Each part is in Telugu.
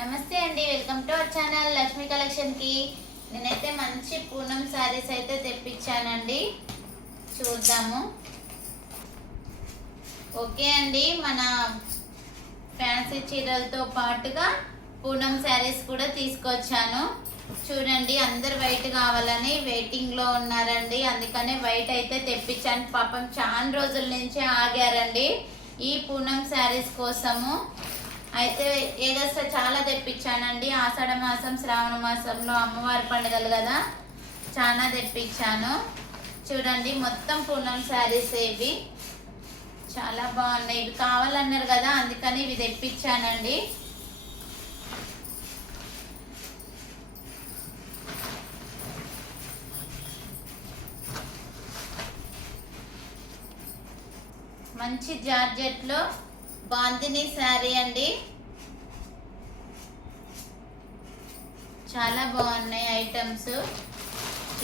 నమస్తే అండి, welcome to our channel Lakshmi collection కి. నేనైతే మంచి పూనం సారీస్ అయితే తెప్పించానండి, చూద్దాము. ఓకే అండి, మన ఫ్యాన్సీ చీరలతో పాటుగా పూనం శారీస్ కూడా తీసుకొచ్చాను. చూడండి, అందరు వైట్ కావాలని వెయిటింగ్ లో ఉన్నారండి, అందుకనే వైట్ అయితే తెప్పించాను. పాపం చాలా రోజుల నుంచి ఆగారండి ఈ పూనం శారీస్ కోసము. అయితే ఏదైనా చాలా తెప్పించానండి. ఆషాఢ మాసం, శ్రావణ మాసంలో అమ్మవారి పండుగలు కదా, చాలా తెప్పించాను. చూడండి, మొత్తం పూనం శారీస్ ఇవి చాలా బాగున్నాయి. ఇవి కావాలన్నారు కదా, అందుకని ఇవి తెప్పించానండి. మంచి జార్జెట్లో బాందిని శారీ అండి, చాలా బాగున్నాయి ఐటమ్స్.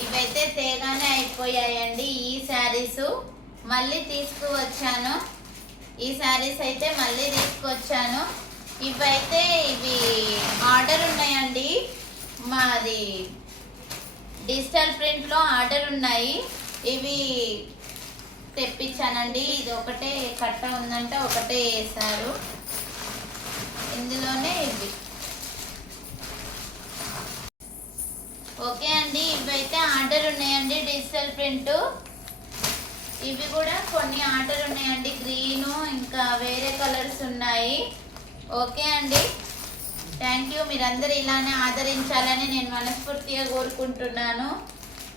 ఇవైతే తేగానే అయిపోయాయండి ఈ శారీస్. మళ్ళీ తీసుకువచ్చాను, ఈ శారీస్ అయితే మళ్ళీ తీసుకొచ్చాను. ఇవైతే ఇవి ఆర్డర్ ఉన్నాయండి, మాది డిజిటల్ ప్రింట్లో ఆర్డర్ ఉన్నాయి. ఇవి తెప్పించానండి. ఇది ఒకటే కట్ట ఉందంటే ఒకటే వేసారు, ఇందులోనే ఇవి. ఓకే అండి, ఇవైతే ఆర్డర్ ఉన్నాయండి డిజిటల్ ప్రింట్. ఇవి కూడా కొన్ని ఆర్డర్ ఉన్నాయండి, గ్రీను ఇంకా వేరే కలర్స్ ఉన్నాయి. ఓకే అండి, థ్యాంక్ యూ. మీరందరూ ఇలానే ఆదరించాలని నేను మనస్ఫూర్తిగా కోరుకుంటున్నాను.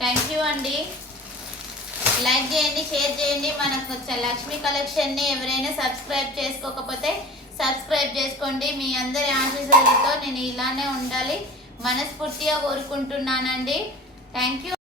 థ్యాంక్ యూ అండి. లైక్ చేయండి, షేర్ చేయండి. మనకు లక్ష్మీ కలెక్షన్ని ఎవరైనా సబ్స్క్రైబ్ చేసుకోకపోతే సబ్స్క్రైబ్ చేసుకోండి. మీ అందరి ఆశీస్సులతో నేను ఇలానే ఉండాలి మనస్ఫూర్తిగా కోరుకుంటున్నానండి. Thank you.